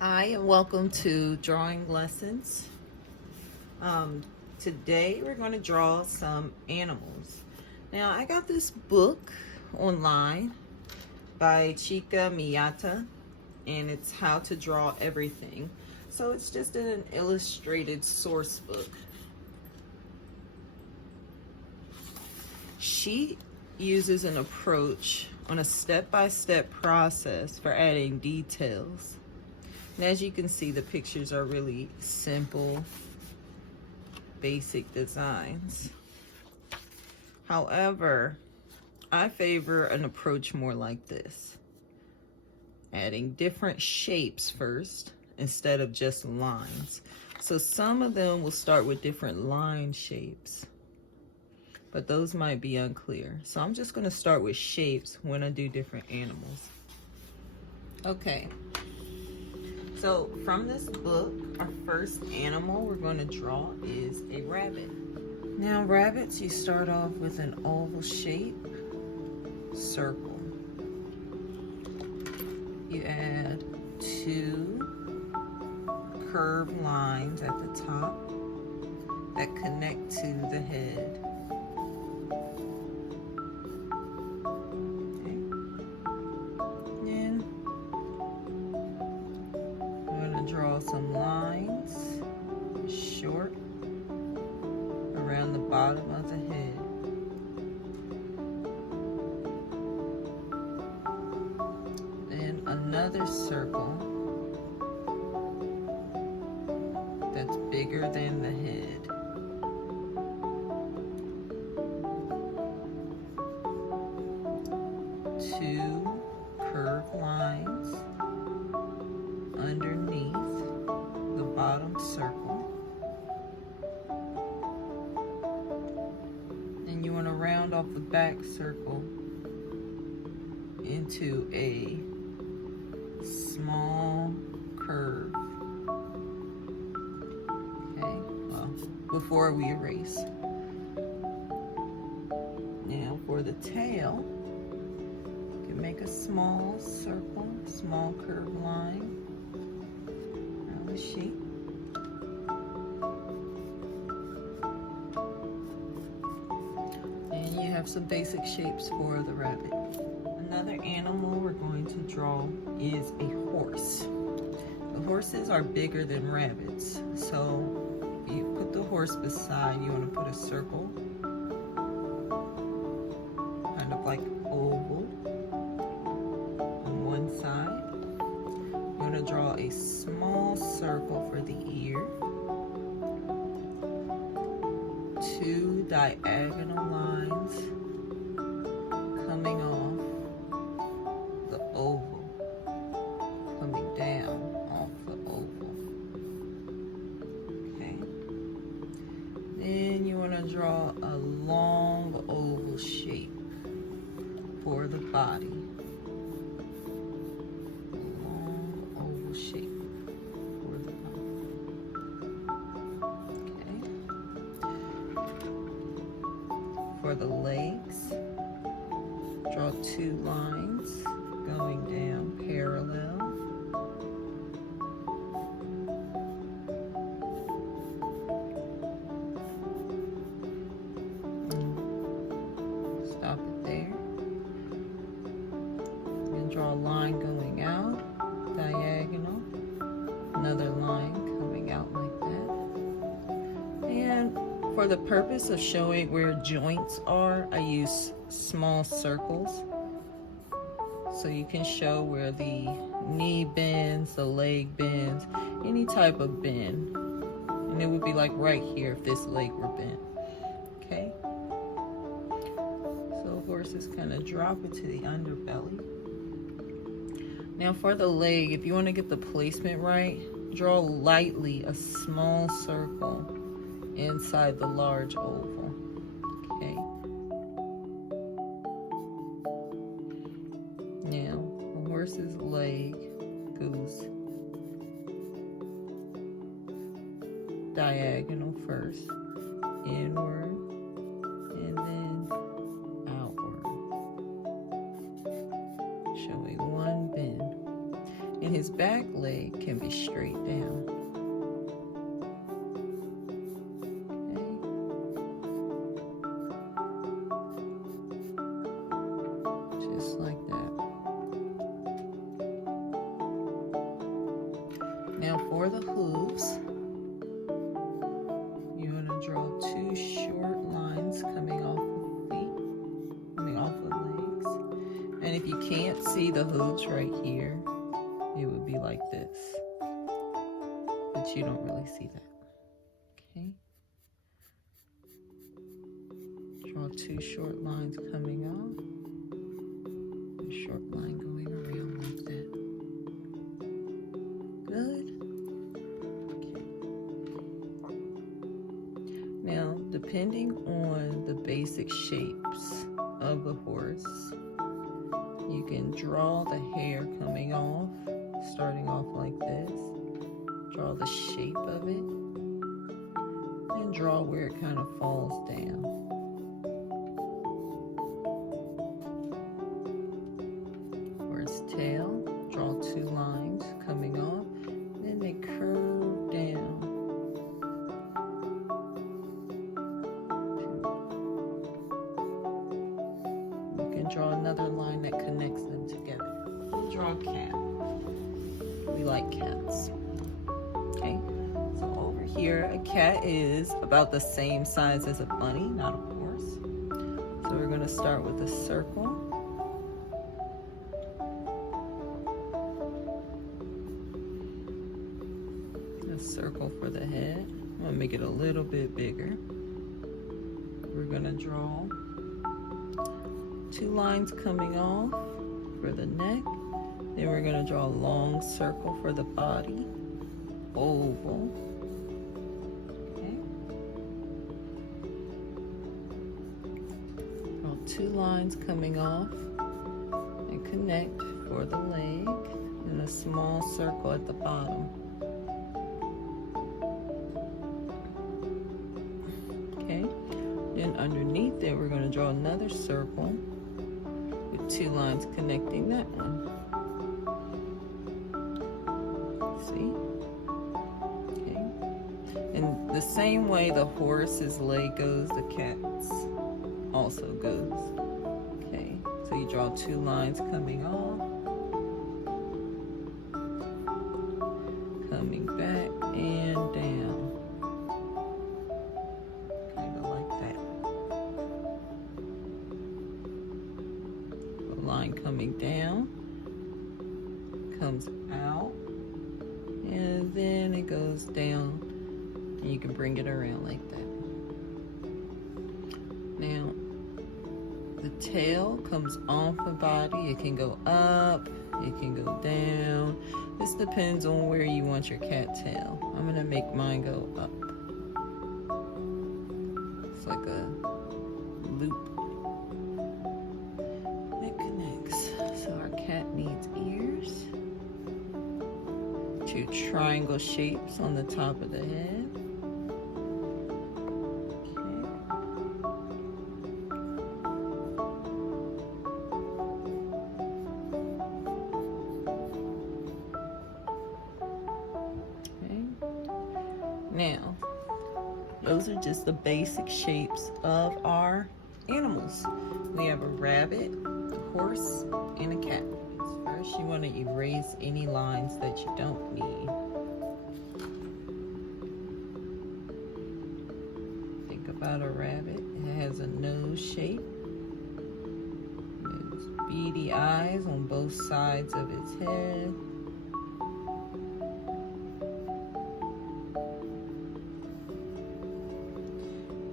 Hi, and welcome to Drawing Lessons. Today we're going to draw some animals. Now, I got this book online by Chika Miyata, and it's How to Draw Everything. So it's just an illustrated source book. She uses an approach on a step-by-step process for adding details. And as you can see, the pictures are really simple, basic designs. However, I favor an approach more like this, adding different shapes first instead of just lines. So some of them will start with different line shapes, but those might be unclear. So I'm just going to start with shapes when I do different animals. Okay. So from this book, our first animal we're going to draw is a rabbit. Now rabbits, you start off with an oval shape, circle. You add 2 curved lines at the top that connect to the head. Draw some lines, short, around the bottom of the head. Then another circle that's bigger than the head. Two curved lines underneath the bottom circle. And you want to round off the back circle into a small curve. Okay, well, before we erase. Now for the tail, you can make a small circle, small curved line around the sheet. And you have some basic shapes for the rabbit. Another animal we're going to draw is a horse. The horses are bigger than rabbits, so you put the horse beside, you want to put a circle, kind of like oval on one side. You want to draw a small circle for the ear, 2 diagonal lines coming off the oval, coming down off the oval. Okay. Then you want to draw a long oval shape for the body. Long oval shape for the body. Okay. For the legs, draw 2 lines going down parallel. Stop it there. And draw a line going out, diagonal. Another line coming out like that. And for the purpose of showing where joints are, I use small circles. So you can show where the knee bends, the leg bends, any type of bend. And it would be like right here if this leg were bent. Okay? So horses kind of drop it to the underbelly. Now for the leg, if you want to get the placement right, draw lightly a small circle inside the large oval. Okay. Now, the horse's leg goes diagonal first, inward, and then outward, showing one bend. And his back leg can be straight down. Okay. Just like that. Now for the hooves, you want to draw 2 short lines coming off of feet, coming off of legs. And if you can't see the hooves right here, it would be like this, but you don't really see that. Okay. Draw 2 short lines coming off, a short line going around like that. Good. Okay. Now, depending on the basic shapes of the horse, you can draw the hair coming off, starting off like this. Draw the shape of it, and draw where it kind of falls down. For its tail, draw 2 lines coming off, then they curve down. You can draw another line that connects them together. Draw a cat. We like cats. Okay, so over here, a cat is about the same size as a bunny, not a horse. So we're going to start with a circle. A circle for the head. I'm going to make it a little bit bigger. We're going to draw 2 lines coming off for the neck. Then we're going to draw a long circle for the body, oval. Okay. Draw 2 lines coming off and connect for the leg, and a small circle at the bottom. Okay. Then underneath it, we're going to draw another circle with 2 lines connecting that one. See? Okay. And the same way the horse's leg goes, the cat's also goes. Okay. So you draw 2 lines coming off, coming back and down. Kind of like that. A line coming down, comes out, and then it goes down, and you can bring it around like that. Now, the tail comes off the body. It can go up, it can go down. This depends on where you want your cat tail. I'm gonna make mine go up. It's like a loop that connects. So our cat needs ears. 2 triangle shapes on the top of the head. Okay. Now, those are just the basic shapes of our animals. We have a rabbit, a horse, and a cat. First, you want to erase any lines that you don't need. Think about a rabbit. It has a nose shape. There's beady eyes on both sides of its head.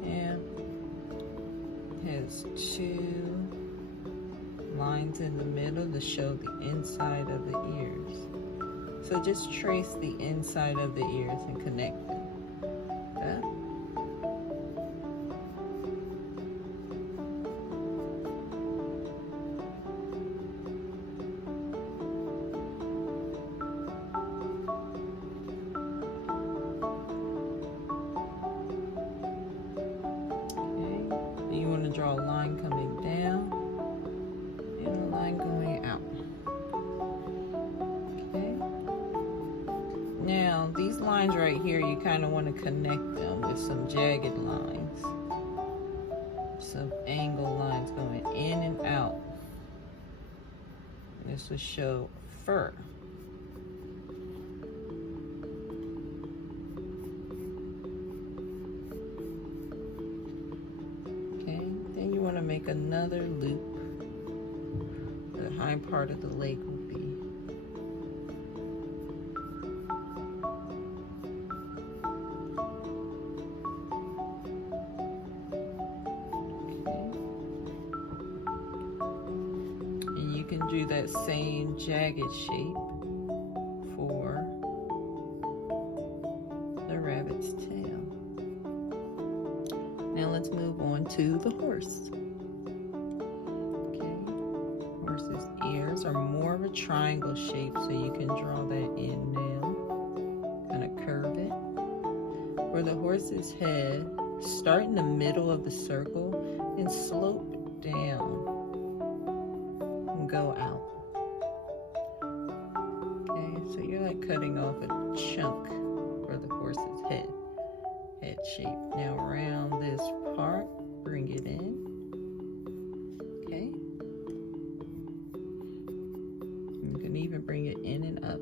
And it has 2 lines in the middle to show the inside of the ears. So just trace the inside of the ears and connect them. Okay? Okay. You want to draw a line coming down and a line going out. Okay. lines right here, you kind of want to connect them with some jagged lines. Some angle lines going in and out. This will show fur. Okay, then you want to make another loop. The high part of the leg will be. You can do that same jagged shape for the rabbit's tail. Now let's move on to the horse. Okay, horse's ears are more of a triangle shape, so you can draw that in now. Kind of curve it. For the horse's head, start in the middle of the circle and slope down. Go out. Okay, so you're like cutting off a chunk for the horse's head shape. Now around this part, bring it in. Okay. You can even bring it in and up.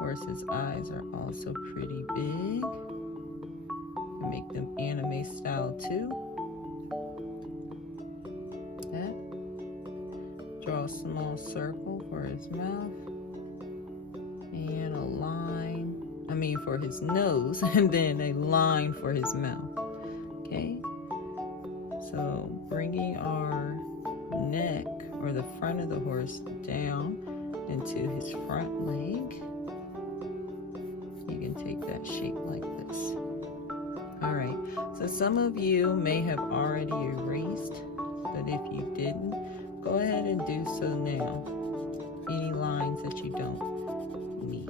Horse's eyes are also pretty big. You make them anime style too. Draw a small circle for his mouth and a line, for his nose, and then a line for his mouth. Okay, so bringing our neck or the front of the horse down into his front leg, you can take that shape like this. All right, so some of you may have already erased, but if you didn't, go ahead and do so now. Any lines that you don't need.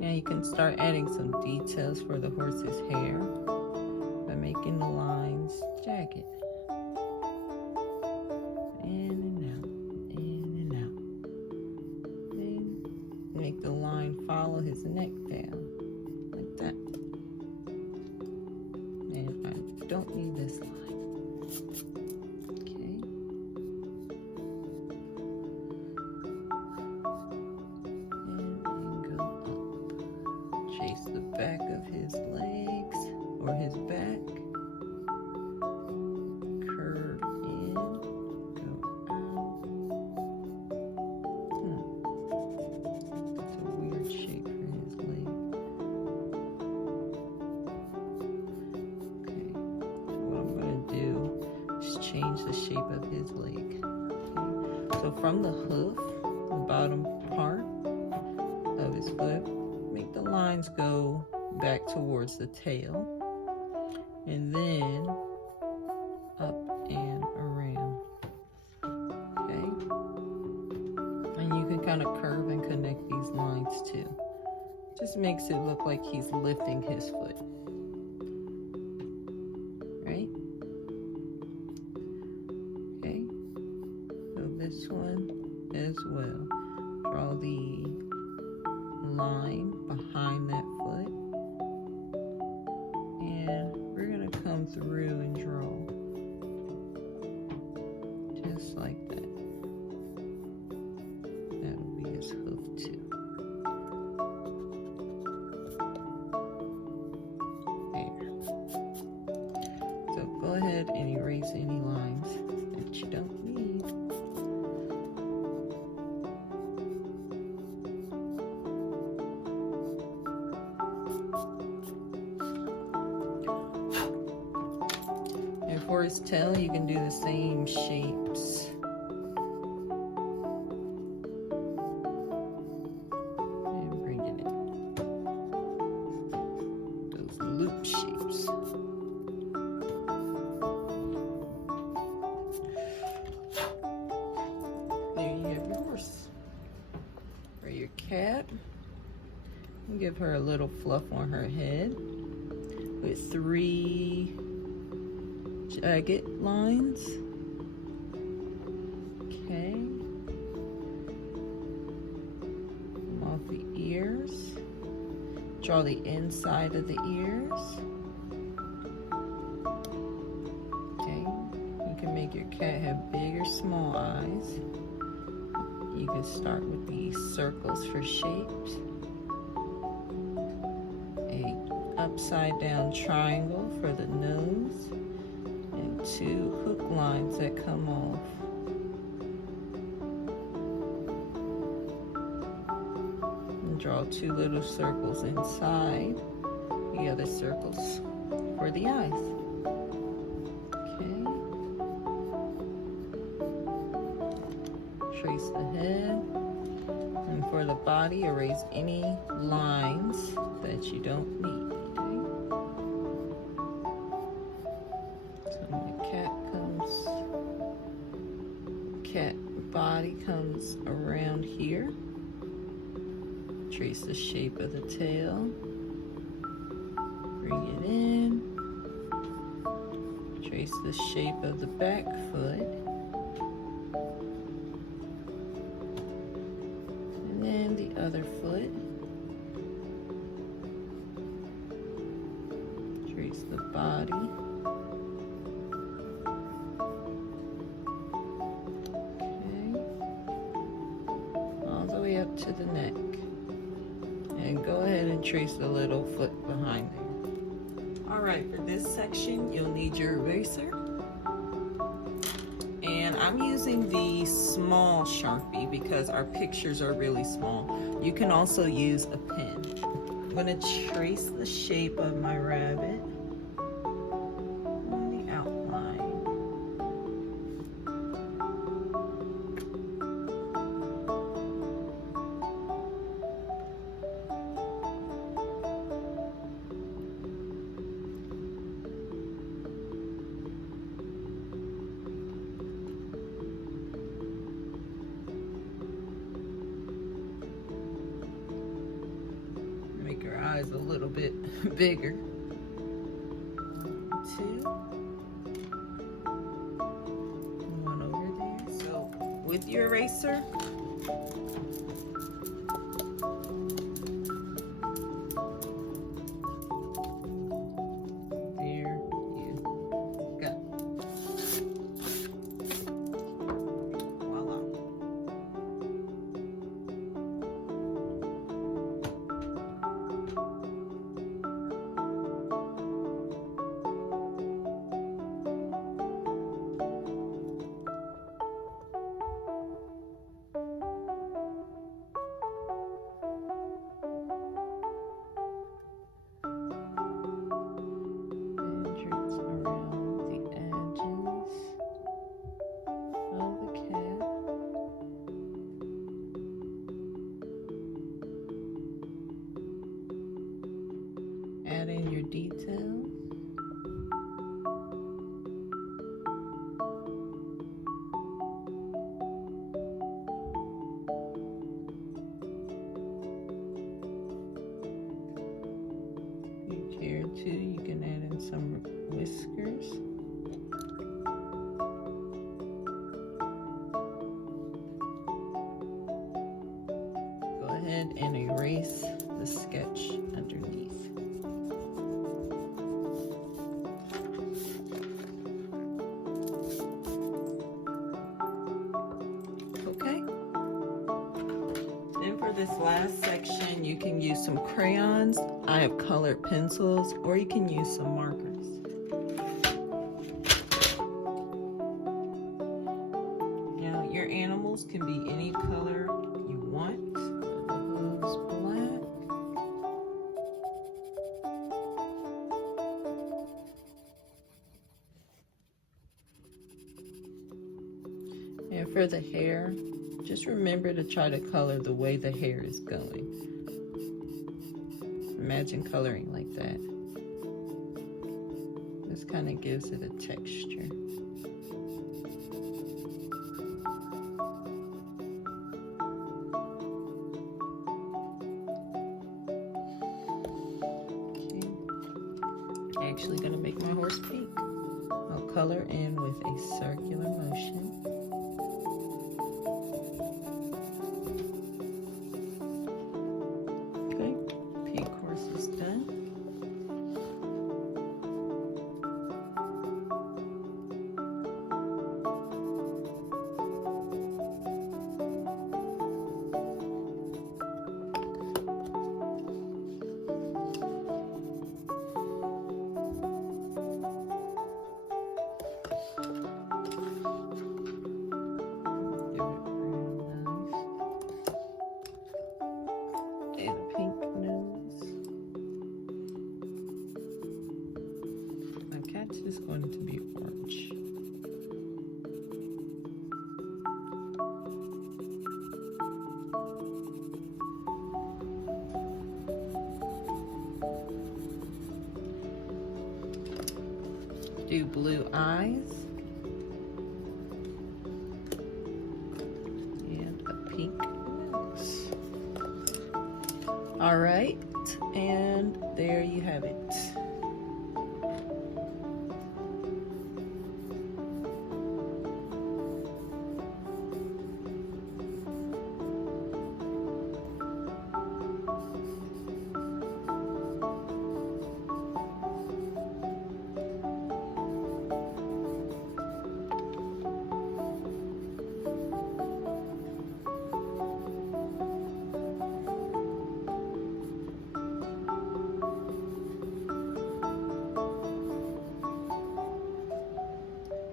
Now you can start adding some details for the horse's hair by making the lines jagged. In and out, in and out. And make the line follow his neck down, like that. Don't need this line. Okay. And go up. Chase the back of his legs or his back. Curve in. Go out. That's a weird shape for his leg. Change the shape of his leg. Okay. So from the hoof, the bottom part of his foot, make the lines go back towards the tail, and then up and around. Okay, and you can kind of curve and connect these lines too. Just makes it look like he's lifting his foot. This one as well. Draw the line behind that foot, and we're going to come through and draw just like that. That'll be his hoof too. There. So go ahead and erase any lines that you don't need. For his tail, you can do the same shapes. And bring it in. Those loop shapes. There you have your horse. For your cat, give her a little fluff on her head with 3 jagged lines. Okay, Draw the inside of the ears. Okay, you can make your cat have big or small eyes. You can start with these circles for shapes. A upside down triangle for the nose. And 2 hook lines that come off. And draw 2 little circles inside the other circles for the eyes. Okay. Trace the head. And for the body, erase any lines that you don't need. Cat body comes around here. Trace the shape of the tail. Bring it in. Trace the shape of the back foot. And then the other foot. Trace the body. Up to the neck, and go ahead and trace the little foot behind there. All right, for this section you'll need your eraser, and I'm using the small Sharpie because our pictures are really small. You can also use a pen. I'm going to trace the shape of my rabbit on the outline. Make your eyes a little bit bigger. 2. One over there. So with your eraser, there you go. Voila. Add in your details. If you care to, you can add in some whiskers. Go ahead and erase the sketch underneath. For this last section, you can use some crayons. I have colored pencils, or you can use some markers. Now, your animals can be any color you want. The Hooves black. And for the hair, just remember to try to color the way the hair is going. Imagine coloring like that. This kind of gives it a texture. Okay. Actually gonna make my horse pink. I'll color in with a circular motion. Horse is And a pink nose. My cat is going to be orange. Do blue eyes. And a pink nose. All right, and there you have it.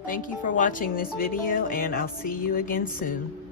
Thank you for watching this video, and I'll see you again soon.